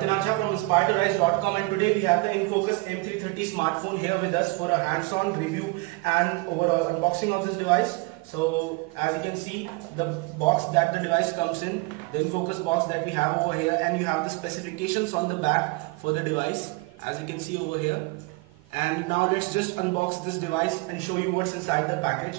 Tinaja from inspiredtorise.com, and today we have the Infocus M330 smartphone here with us for a hands-on review and overall unboxing of this device. So as you can see, the box that the device comes in, the Infocus box that we have over here, and you have the specifications on the back for the device as you can see over here. And now let's just unbox this device and show you what's inside the package.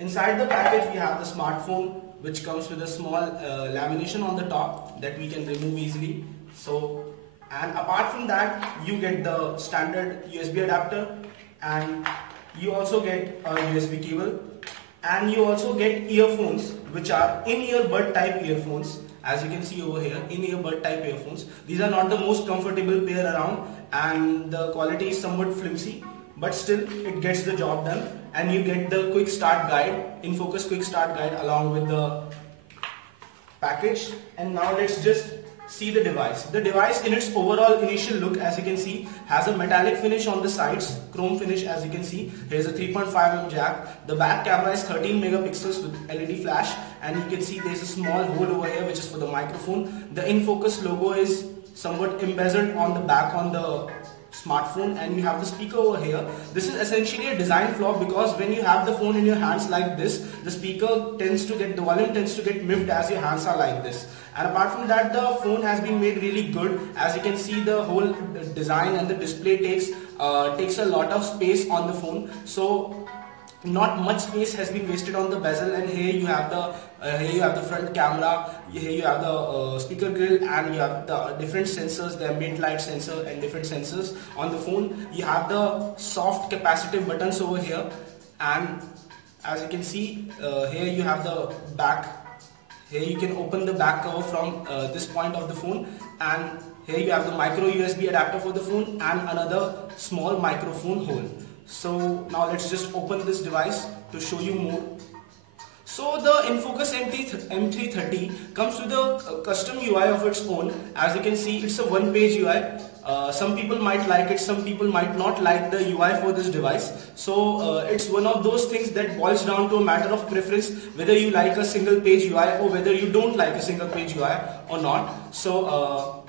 Inside the package we have the smartphone, which comes with a small lamination on the top that we can remove easily. So, and apart from that, you get the standard USB adapter, and you also get a USB cable, and you also get earphones, which are in-ear bud type earphones. As you can see over here, in-ear bud type earphones. These are not the most comfortable pair around, and the quality is somewhat flimsy, but still it gets the job done. And you get the quick start guide, Infocus quick start guide, along with the package. And now let's just see the device. The device in its overall initial look, as you can see, has a metallic finish on the sides, chrome finish as you can see. Here's a 3.5mm jack. The back camera is 13 megapixels with LED flash, and you can see there's a small hole over here which is for the microphone. The Infocus logo is somewhat embezzled on the back on the smartphone, and you have the speaker over here. This is essentially a design flaw, because when you have the phone in your hands like this, the volume tends to get miffed as your hands are like this. And apart from that, the phone has been made really good. As you can see, the whole design and the display takes a lot of space on the phone. So not much space has been wasted on the bezel, and here you have the front camera, here you have the speaker grill, and you have the different sensors, the ambient light sensor and different sensors on the phone. You have the soft capacitive buttons over here, and as you can see, here you have the back. Here you can open the back cover from this point of the phone, and here you have the micro USB adapter for the phone and another small microphone hole. So now let's just open this device to show you more. So the Infocus M330 comes with a custom UI of its own. As you can see, it's a one-page UI. Some people might like it, some people might not like the UI for this device. So it's one of those things that boils down to a matter of preference, whether you like a single page UI or whether you don't like a single page UI or not. So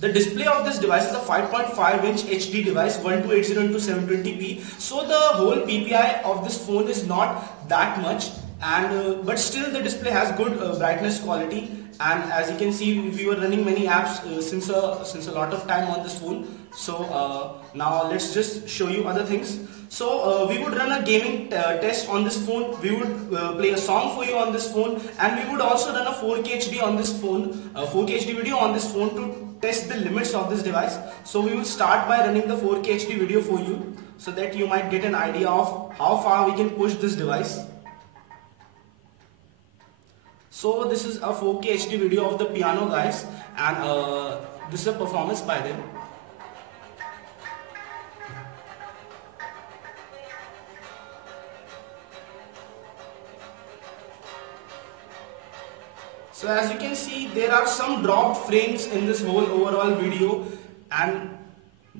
the display of this device is a 5.5-inch HD device, 1280 into 720p. So the whole PPI of this phone is not that much, and but still the display has good brightness quality. And as you can see, we were running many apps since a lot of time on this phone. So now let's just show you other things. So we would run a gaming test on this phone. We would play a song for you on this phone, and we would also run a 4K HD on this phone, 4K HD video on this phone to test the limits of this device. So we will start by running the 4K HD video for you, so that you might get an idea of how far we can push this device. So this is a 4K HD video of the piano guys, and this is a performance by them. So as you can see, there are some dropped frames in this whole overall video, and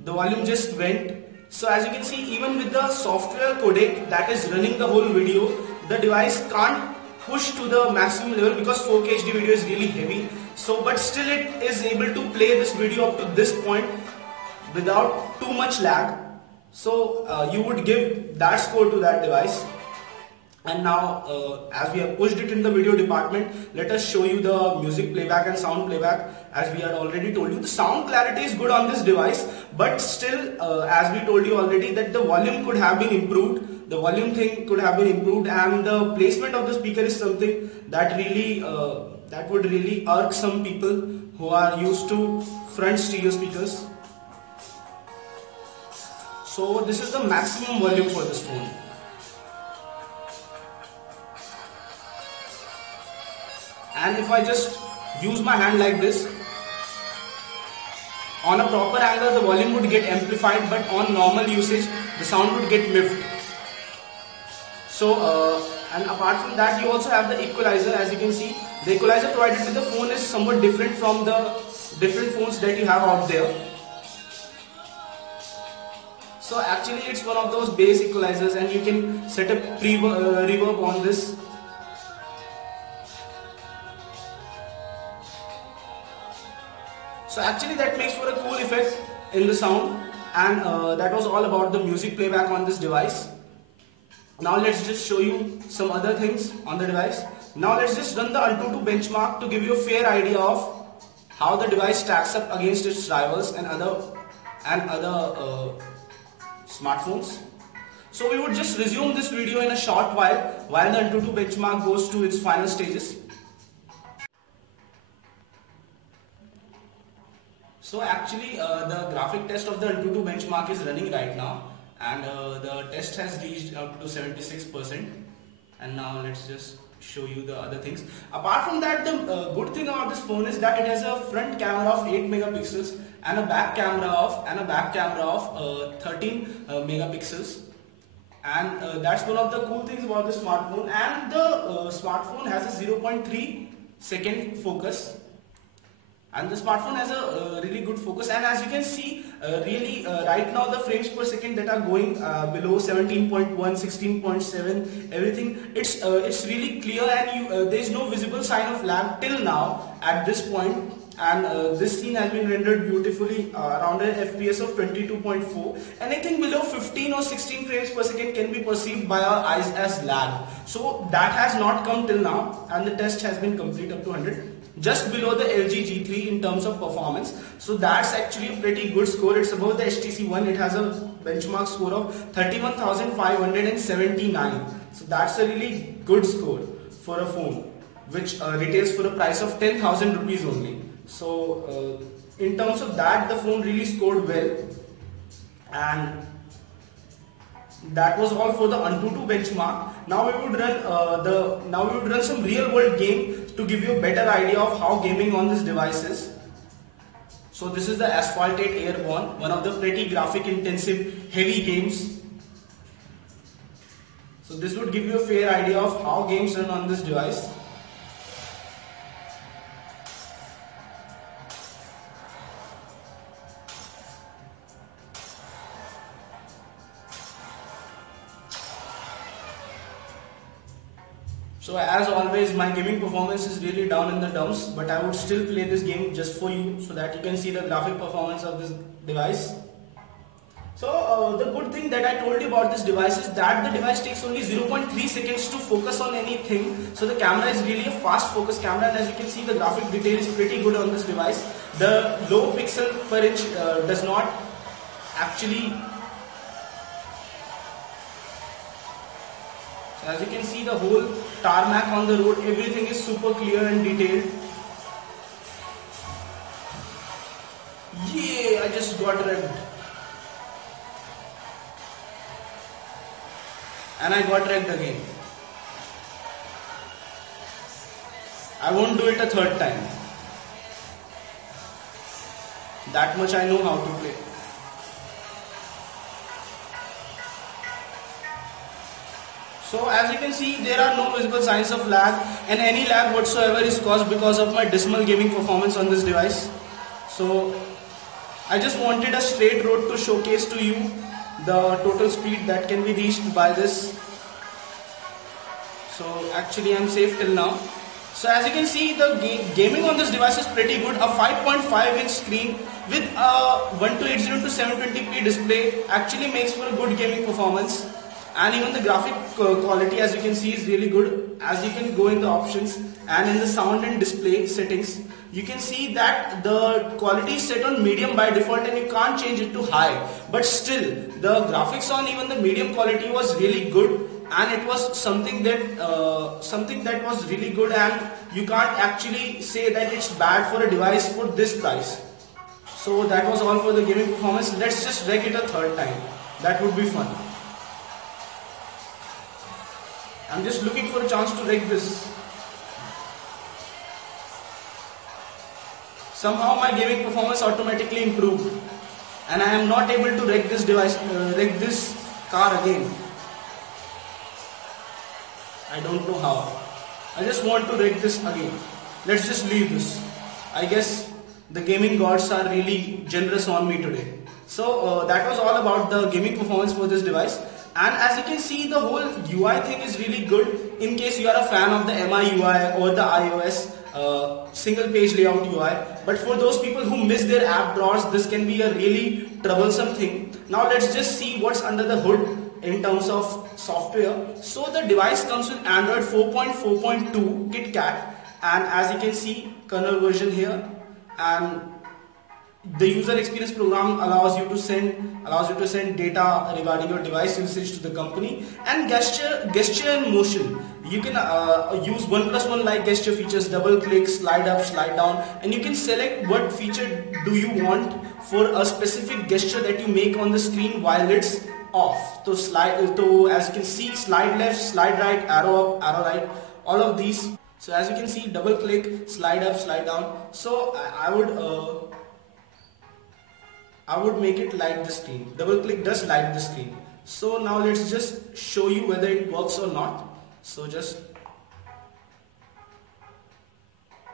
the volume just went. So as you can see, even with the software codec that is running the whole video, the device can't push to the maximum level, because 4K HD video is really heavy. So but still it is able to play this video up to this point without too much lag. So you would give that score to that device. And now as we have pushed it in the video department, let us show you the music playback and sound playback. As we had already told you, the sound clarity is good on this device, but still as we told you already, that the volume could have been improved. The volume thing could have been improved, and the placement of the speaker is something that really that would really irk some people who are used to front stereo speakers. So this is the maximum volume for this phone. And if I just use my hand like this, on a proper angle the volume would get amplified, but on normal usage the sound would get miffed. So and apart from that, you also have the equalizer. As you can see, the equalizer provided with the phone is somewhat different from the different phones that you have out there. So actually it's one of those base equalizers, and you can set a reverb on this. So actually that makes for a cool effect in the sound, and that was all about the music playback on this device. Now let's just show you some other things on the device. Now let's just run the Antutu benchmark to give you a fair idea of how the device stacks up against its rivals and other smartphones. So we would just resume this video in a short while the Antutu benchmark goes to its final stages. So actually the graphic test of the Antutu benchmark is running right now, and the test has reached up to 76%. And now let's just show you the other things. Apart from that, the good thing about this phone is that it has a front camera of 8 megapixels and a back camera of 13 megapixels. And that's one of the cool things about the smartphone. And the smartphone has a 0.3 second focus. And the smartphone has a really good focus, and as you can see, right now the frames per second that are going below 17.1, 16.7, everything, it's really clear, and there is no visible sign of lag till now at this point. And this scene has been rendered beautifully around an FPS of 22.4. Anything below 15 or 16 frames per second can be perceived by our eyes as lag. So that has not come till now, and the test has been complete up to 100. Just below the LG G3 in terms of performance. So that's actually a pretty good score. It's above the HTC One. It has a benchmark score of 31,579. So that's a really good score for a phone which retails for a price of 10,000 rupees only. So in terms of that, the phone really scored well. And that was all for the Antutu benchmark. Now we would run some real world game to give you a better idea of how gaming on this device is. So this is the Asphalt 8 Airborne, one of the pretty graphic intensive heavy games. So this would give you a fair idea of how games run on this device. So as always, my gaming performance is really down in the dumps, but I would still play this game just for you so that you can see the graphic performance of this device. So the good thing that I told you about this device is that the device takes only 0.3 seconds to focus on anything. So the camera is really a fast focus camera, and as you can see, the graphic detail is pretty good on this device. The low pixel per inch does not actually... As you can see, the whole tarmac on the road, everything is super clear and detailed. Yeah, I just got wrecked. And I got wrecked again. I won't do it a third time. That much I know how to play. So as you can see, there are no visible signs of lag, and any lag whatsoever is caused because of my dismal gaming performance on this device. So I just wanted a straight road to showcase to you the total speed that can be reached by this. So actually I'm safe till now. So as you can see, the gaming on this device is pretty good. A 5.5-inch screen with a 1280 to 720p display actually makes for a good gaming performance. And even the graphic quality, as you can see, is really good. As you can go in the options and in the sound and display settings, you can see that the quality is set on medium by default and you can't change it to high. But still, the graphics on even the medium quality was really good, and it was something that was really good, and you can't actually say that it's bad for a device for this price. So that was all for the gaming performance. Let's just wreck it a third time. That would be fun. I'm just looking for a chance to wreck this. Somehow my gaming performance automatically improved, and I am not able to wreck this device, wreck this car again. I don't know how. I just want to wreck this again. Let's just leave this. I guess the gaming gods are really generous on me today. So that was all about the gaming performance for this device. And as you can see, the whole UI thing is really good in case you are a fan of the MI UI or the iOS single page layout UI. but for those people who miss their app drawers, this can be a really troublesome thing. Now let's just see what's under the hood in terms of software. So the device comes with Android 4.4.2 KitKat, and as you can see, kernel version here, and the user experience program allows you to send data regarding your device usage to the company. And gesture and motion, you can use 1+1 like gesture features, double click, slide up, slide down, and you can select what feature do you want for a specific gesture that you make on the screen while it's off. So as you can see, slide left, slide right, arrow up, arrow right, all of these. So as you can see, double click, slide up, slide down. So I would make it light the screen. Double click does light the screen. So now let's just show you whether it works or not. So just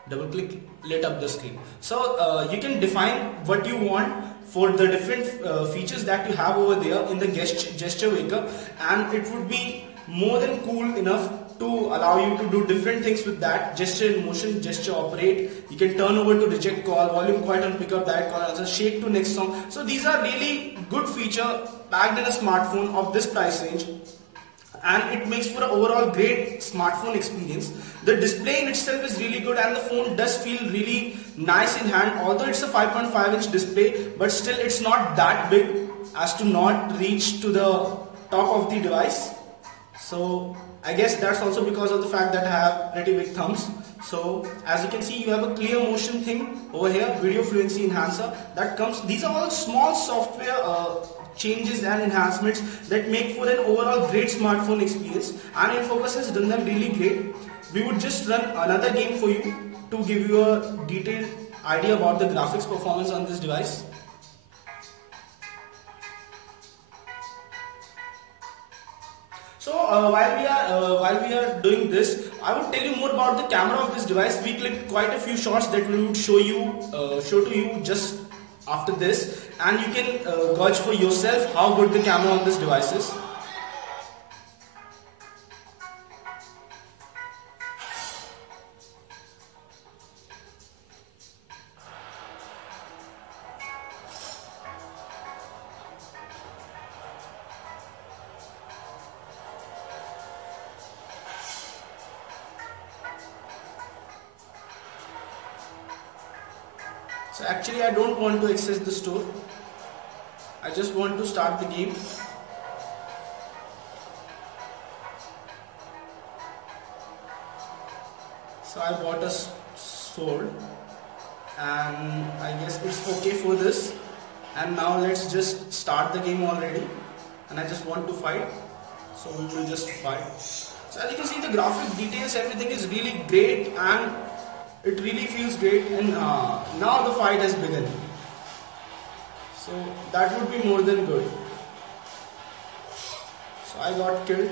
double click, lit up the screen. So you can define what you want for the different features that you have over there in the gesture waker, and it would be more than cool enough to allow you to do different things with that. Gesture in motion, gesture operate, you can turn over to reject call, volume quiet and pick up that call, also shake to next song. So these are really good feature packed in a smartphone of this price range, and it makes for an overall great smartphone experience. The display in itself is really good, and the phone does feel really nice in hand. Although it's a 5.5-inch display, but still it's not that big as to not reach to the top of the device. So I guess that's also because of the fact that I have pretty big thumbs. So as you can see, you have a clear motion thing over here, video fluency enhancer that comes. These are all small software changes and enhancements that make for an overall great smartphone experience, and Infocus has done them really great. We would just run another game for you to give you a detailed idea about the graphics performance on this device. So while we are doing this, I would tell you more about the camera of this device. We clicked quite a few shots that we would show to you just after this, and you can gauge for yourself how good the camera on this device is. So actually I don't want to access the store. I just want to start the game. So I bought a sword, and I guess it's okay for this. And now let's just start the game already. And I just want to fight. So we will just fight. So as you can see, the graphic details, everything is really great, and it really feels great. And now the fight has begun. So that would be more than good. So I got killed.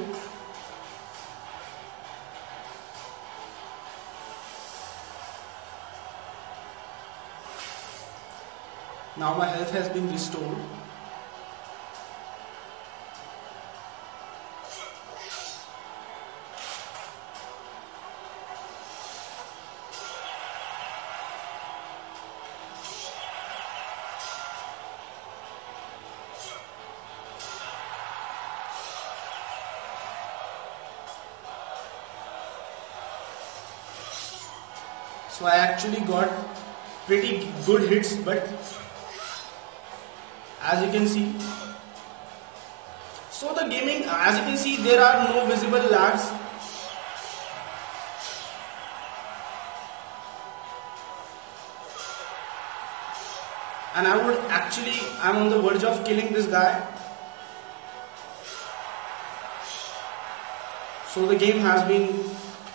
Now my health has been restored. So I actually got pretty good hits, but as you can see, so the gaming, as you can see, there are no visible lags. And I'm on the verge of killing this guy. So the game has been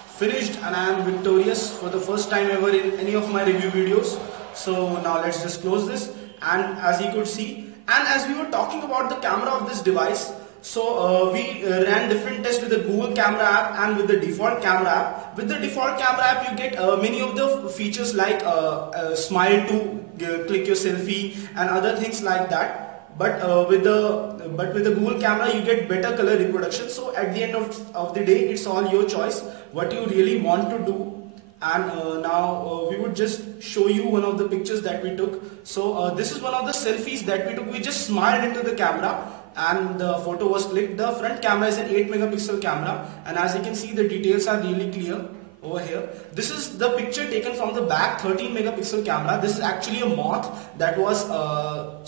finished, and I am victorious for the first time ever in any of my review videos. So now let's just close this. And as you could see, and as we were talking about the camera of this device, so we ran different tests with the Google camera app and with the default camera app. With the default camera app, you get many of the features like smile to click your selfie and other things like that. But with the Google camera, you get better color reproduction. So at the end of the day, it's all your choice what you really want to do. And now we would just show you one of the pictures that we took. So this is one of the selfies that we took. We just smiled into the camera and the photo was clicked. The front camera is an 8 megapixel camera, and as you can see, the details are really clear over here. This is the picture taken from the back 13 megapixel camera. This is actually a moth that was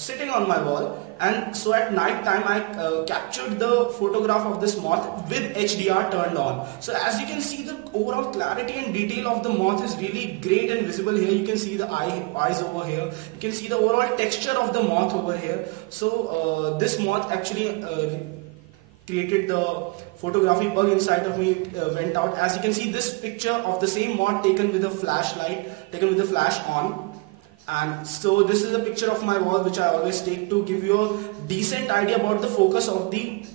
sitting on my wall, and so at night time I captured the photograph of this moth with HDR turned on. So as you can see, the overall clarity and detail of the moth is really great and visible here. You can see the eyes over here. You can see the overall texture of the moth over here. So this moth actually created the photography bug inside of me, went out. As you can see, this picture of the same moth taken with a flashlight, taken with the flash on. And so this is a picture of my wall, which I always take to give you a decent idea about the focus of the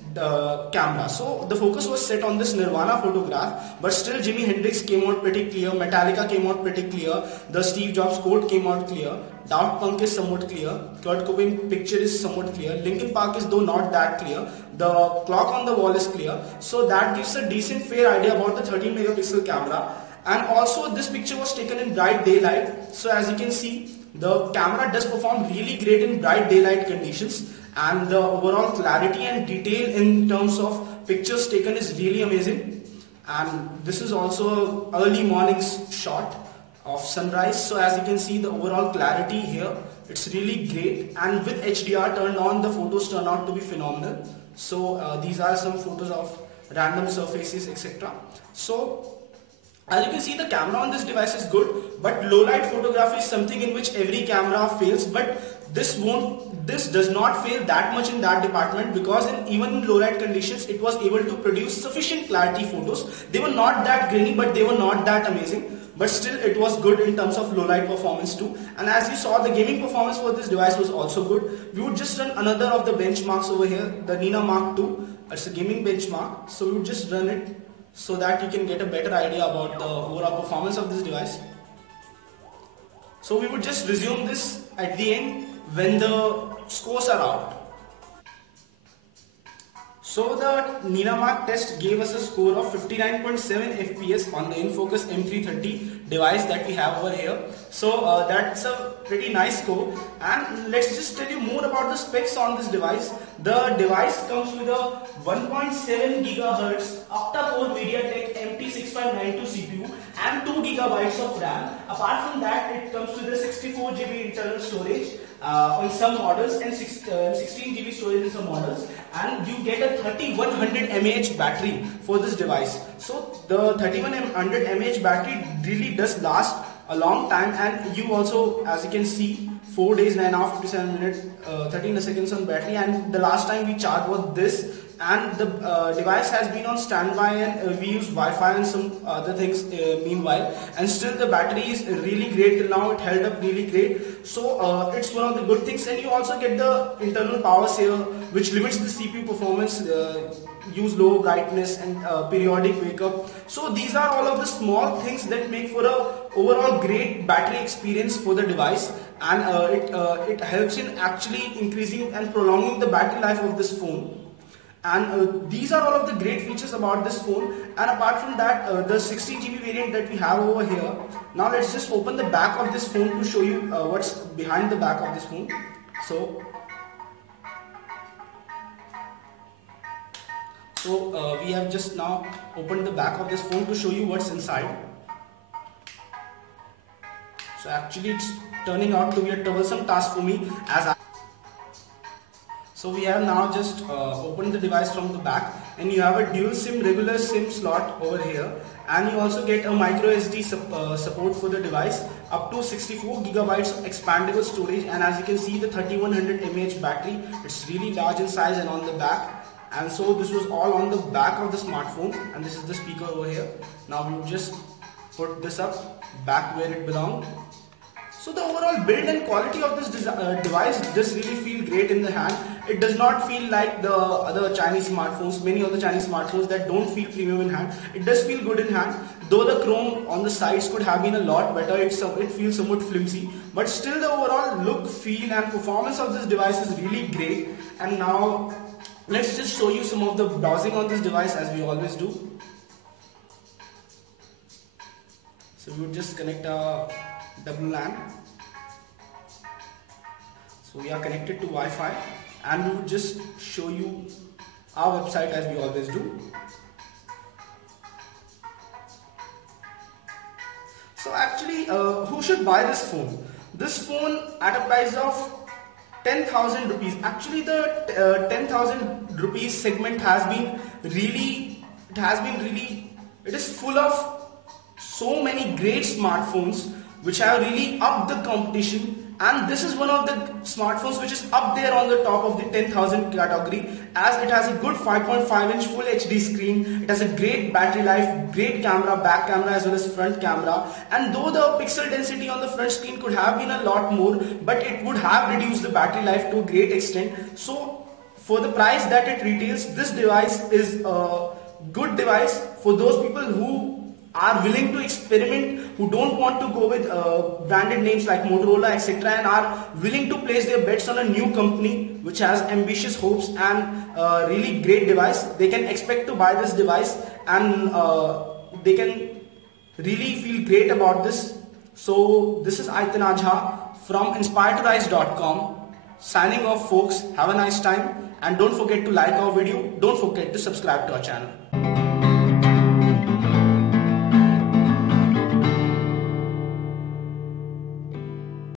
camera. So the focus was set on this Nirvana photograph, but still Jimi Hendrix came out pretty clear, Metallica came out pretty clear, the Steve Jobs quote came out clear, Daft Punk is somewhat clear, Kurt Cobain picture is somewhat clear, Linkin Park is though not that clear, the clock on the wall is clear. So that gives a decent fair idea about the 13 megapixel camera. And also this picture was taken in bright daylight. So as you can see, the camera does perform really great in bright daylight conditions, and the overall clarity and detail in terms of pictures taken is really amazing. And this is also early morning shot of sunrise. So as you can see, the overall clarity here, it's really great, and with HDR turned on, the photos turn out to be phenomenal. So these are some photos of random surfaces, etc. So as you can see, the camera on this device is good, but low light photography is something in which every camera fails, but this does not fail that much in that department, because even in low light conditions it was able to produce sufficient clarity photos. They were not that grainy, but they were not that amazing, but still it was good in terms of low light performance too. And as you saw, the gaming performance for this device was also good. We would just run another of the benchmarks over here, the Nina Mark II. It's a gaming benchmark, so we would just run it so that you can get a better idea about the overall performance of this device. So we would just resume this at the end when the scores are out. So the Nina Mark test gave us a score of 59.7 FPS on the Infocus M330 device that we have over here. So that's a pretty nice score, and let's just tell you more about the specs on this device. The device comes with a 1.7 GHz octa-core MediaTek MT6592 CPU and 2 GB of RAM. Apart from that, it comes with a 64 GB internal storage on some models and 16 GB storage in some models, and you get a 3100 mAh battery for this device. So the 3100 mAh battery really does last a long time, and you also, as you can see, 4 days, 9 hours, 57 minutes, 13 seconds on battery. And the last time we charged was this, and the device has been on standby, and we use Wi-Fi and some other things meanwhile, and still the battery is really great till now. It held up really great. So it's one of the good things, and you also get the internal power saver, which limits the CPU performance, use low brightness, and periodic wake up. So these are all of the small things that make for a overall great battery experience for the device, and it helps in actually increasing and prolonging the battery life of this phone. And these are all of the great features about this phone. And apart from that, the 16 GB variant that we have over here. Now let's just open the back of this phone to show you what's behind the back of this phone. So we have just now opened the back of this phone to show you what's inside. So actually it's turning out to be a troublesome task for me, so we have now just opened the device from the back, and you have a dual SIM, regular SIM slot over here, and you also get a micro SD support for the device, up to 64 GB of expandable storage. And as you can see, the 3100 mAh battery, it's really large in size and on the back. And so this was all on the back of the smartphone, and this is the speaker over here. Now we just put this up back where it belongs. So the overall build and quality of this device does really feel great in the hand. It does not feel like the other Chinese smartphones, many other Chinese smartphones that don't feel premium in hand. It does feel good in hand, though the chrome on the sides could have been a lot better. It feels somewhat flimsy, but still the overall look, feel and performance of this device is really great. And now let's just show you some of the browsing on this device, as we always do. So we would just connect a WLAN. So we are connected to Wi-Fi, and we would just show you our website as we always do. So actually, who should buy this phone? This phone at a price of 10,000 rupees. Actually, the 10,000 rupees segment has been really, it is full of so many great smartphones which have really upped the competition, and this is one of the smartphones which is up there on the top of the 10,000 category, as it has a good 5.5-inch full HD screen. It has a great battery life, great camera, back camera as well as front camera, and though the pixel density on the front screen could have been a lot more, but it would have reduced the battery life to a great extent. So for the price that it retails, this device is a good device for those people who are willing to experiment, who don't want to go with branded names like Motorola, etc., and are willing to place their bets on a new company which has ambitious hopes and really great device. They can expect to buy this device, and they can really feel great about this. So this is Aitan Ajha from inspiredtorise.com signing off, folks. Have a nice time, and don't forget to like our video. Don't forget to subscribe to our channel.